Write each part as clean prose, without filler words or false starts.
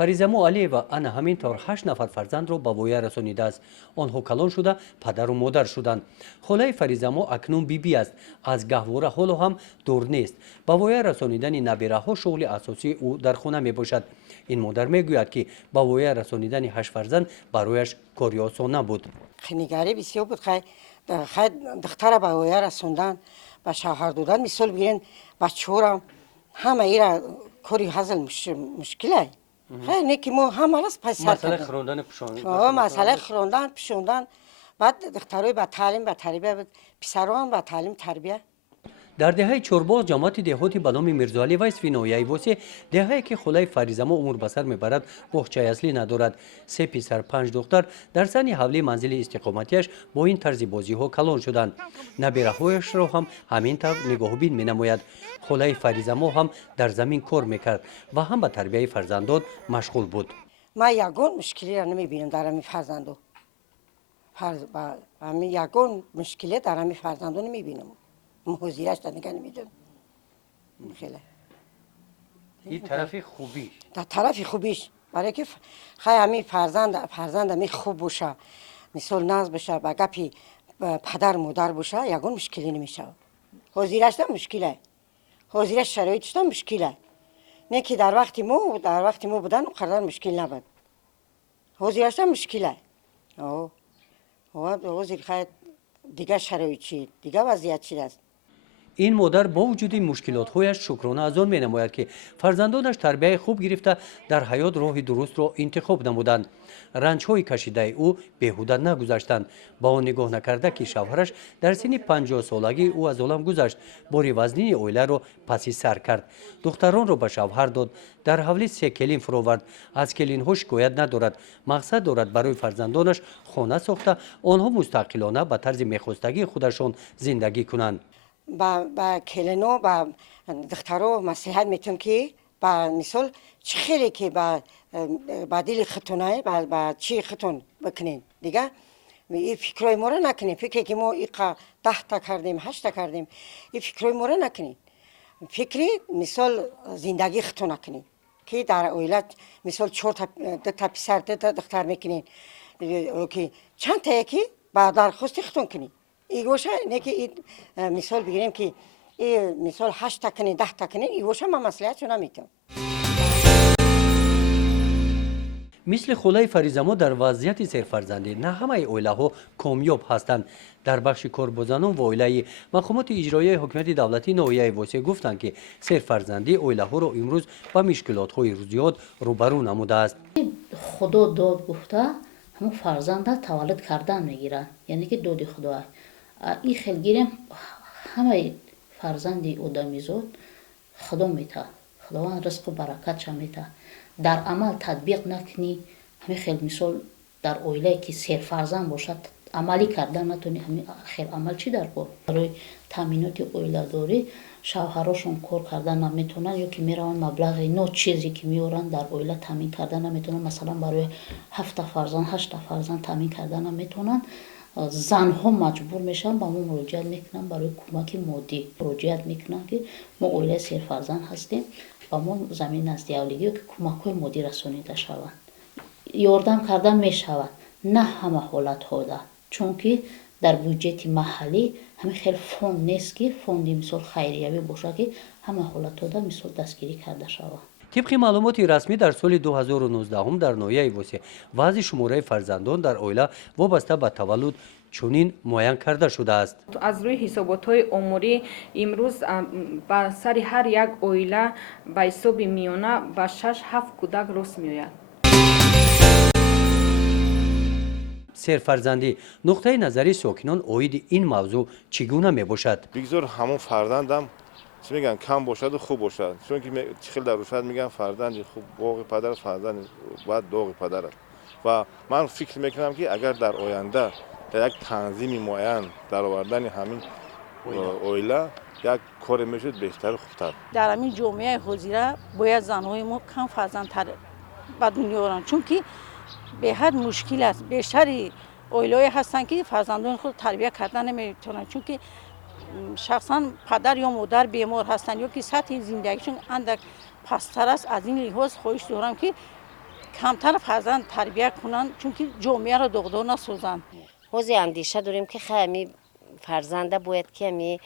фаризамо алиева ана ҳамин тавр 8 нафар фарзандро ба воя расонидааст. онҳо калон шуда падару модар шуданд. холаи фаризамо акнун биби аст. аз гаҳвора ҳоло ҳам дур нест. ба воя расонидани набираҳо шуғли асосии ӯ дар хона мебошад. ин модар мегӯяд ки ба воя расонидани 8 фарзанд барояш кори осон набуд. нигари бисёр буд. хай духтара ба воя расондан, ба шавҳар додан, мисол бигирен бачаҳорам ҳама ира кори ҳазл мушкилай. хай не ки мо ҳамарас пайсар кардем. масъалаи хӯрондан пӯшондан, баъд духтарои ба таълим ба тарбия, писароам ба таълим тарбия. дар деҳаи чорбоғ ҷамоати деҳоти ба номи мирзоалӣ вайсфи ноҳияи восе деҳае ки холаи фаризамо умр ба сар мебарад боғчаи аслӣ надорад. 3 писар 5 духтар дар сани ҳавлии манзили истиқоматиаш бо ин тарзи бозиҳо калон шуданд. набираҳояшро ҳам ҳамин тавр нигоҳубин менамояд. холаи фаризамо ҳам дар замин кор мекард ва ҳам ба тарбияи фарзандон машғул буд. ман ягон мушкилиро намебинам дар ҳамин фарзандо. ҳамин ягон мушкиле дар ҳамин фарзандо намебинам. ҳозираш нигар намедонам. ин тарафи хубиш. дар тарафи хубиш, барое ки хай ҳамин фарзанд ҳамин хуб боша, мисол нағз боша, ба гапи падар модар боша, ягон мушкилӣ намешавад. ҳозирашда мушкилай. ҳозираш шароиташда мушкилай. не ки дар вақти мо будан қардан мушкил набуд. ҳозирашда мушкилай. ҳозир хай дигар шароит чи, дигар вазъият чи аст. ин модар бо вуҷуди мушкилотҳояш шукрона аз он менамояд ки фарзандонаш тарбияи хуб гирифта дар ҳаёт роҳи дурустро интихоб намуданд. ранҷҳои кашидаи ӯ беҳуда нагузаштанд. ба он нигоҳ накарда ки шавҳараш дар синни 50 солагӣ ӯ аз олам гузашт, бори вазнини оиларо паси сар кард. духтаронро ба шавҳар дод. дар ҳавлӣ 3 келин фуровард. аз келинҳо шикоят надорад. мақсад дорад барои фарзандонаш хона сохта, онҳо мустақилона ба тарзи мехостагии худашон зиндагӣ кунанд. ба келино ба духтаро маслиҳат метавонам ки ба мисол чӣ хеле ки ба дили хитонае ба чи хитон бикунем. Дигар ин фикрои моро накунем. фикре ки мо иқа 10 та кардем, 8 та кардем, ин фикрои моро накунем. фикри мисол зиндагӣ хитон накунем ки дар оила мисол 2 та писар 2 та духтар мекунем ки чанд тае ки ба дархости хитон кунем. игоша не ки мисол бигирем ки мисол 8 та кунем, 10 та кунем, игоша ма маслиҳатшо наметавам. мисли холаи фаризамо дар вазъияти серфарзандӣ на ҳамаи оилаҳо комёб ҳастанд. дар бахши корбозанон ва оилаи мақомоти иҷроияи ҳокимияти давлатии ноҳияи восе гуфтанд ки серфарзандӣ оилаҳоро имрӯз ба мушкилотҳои зиёд рӯбарӯ намудааст. худо дод гуфта ҳамон фарзанда таваллуд кардан мегиранд, яъне ки доди худо. ин хел гирем ҳамаи фарзанди одамизод худо мета, худованд ризқу баракатша мета. дар амал татбиқ накунӣ, ҳамин хел мисол дар оилае ки серфарзанд бошад амалӣ кардан натуни, ҳамин хел амал чӣ дар кор? барои таъминоти оиладорӣ шавҳарошон кор кардан наметавонанд, ё ки мераванд маблағи чизе ки меоранд дар оила таъмин кардан наметавонанд. масалан барои 7 та фарзанд 8 та фарзанд таъмин кардан наметавонанд. занҳо маҷбур мешаванд ба мо муроҷиат мекунанд барои кӯмаки моддӣ. муроҷиат мекунанд ки мо оилаи серфарзанд ҳастем, ба мо замин назди авлигиё ки кӯмакҳои моддӣ расонида шаванд. ёрдам кардан мешавад, на ҳама ҳолатҳода, чунки дар бюҷети маҳаллӣ ҳамин хел фонд нест ки фонди мисол хайриявӣ бошад ки ҳама ҳолатҳода мисол дастгирӣ карда шавад. طبق معلومات رسمی در سال 2019 در ناحیه وسه وضع شماره فرزندان در اویلا وابسته به تولد چنین معین کرده شده است. از روی حسابات‌های عمری امروز با سر هر یک اویلا به حساب میانه به 6-7 کودک رست میآید. سرفرزندی نقطه نظری ساکنان اوید این موضوع چگونه می باشد؟ بگذار همون فرزندم چی میگن کم باشد و خوب باشد، چون که خیلی در روشت میگن فرزند خوب باغ پدر فرزند باید داغ پدر است و من فکر میکنم که اگر در آینده در یک تنظیم معین در آوردن همین اویلا یک کار میشد بهتر و خوبتر. در همین جامعه حاضره باید زنهای ما کم فرزندتر به دنیا آورند، چون که به حد مشکل است. بیشتر اویلای هستند که فرزندان خود تربیت کردن نمیتونند، چون که شخصا پدر یا مادر بیمار هستند یا که سطح زندگیشون اندک پستر است. از این لحاظ خواهش دارم که کمتر فرزند تربیت کنن چون که جامعه را دغدغه نسازن. حوزه اندیشه داریم که خیلی فرزنده باید که می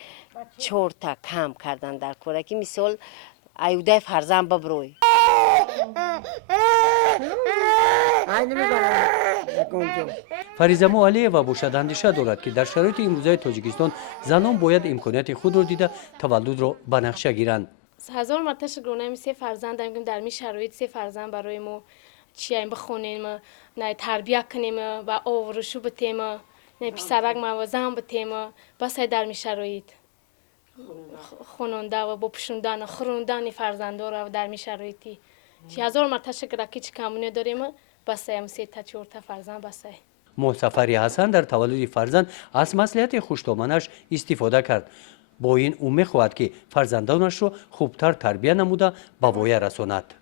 4 تا کم کردن در کورکی مثال ایوده فرزند ببروی фаризамо алиева бошад андеша дорад ки дар шароити имрӯзаи тоҷикистон занон бояд имконияти худро дида таваллудро ба нақша гиранд. هزار مرتبه شکرانه 3 فرزند داریم که در می شرایط 3 فرزند برای ما چیم بخونیم نه تربیت کنیم و آورشو بتیم نه پسرک ما زن بتیم بس در می شرایط خوننده و با پشوندن خوروندن فرزندا رو در می شرایطی چی هزار مرتبه شکر که چی کمونه داریم بس هم 3 تا 4 تا فرزند بس مصطفی حسن در تولد فرزند از مصلحت خوشتامنش استفاده کرد. با این او می‌خواهد که فرزندانش را خوبتر تربیت نموده به وای رساند.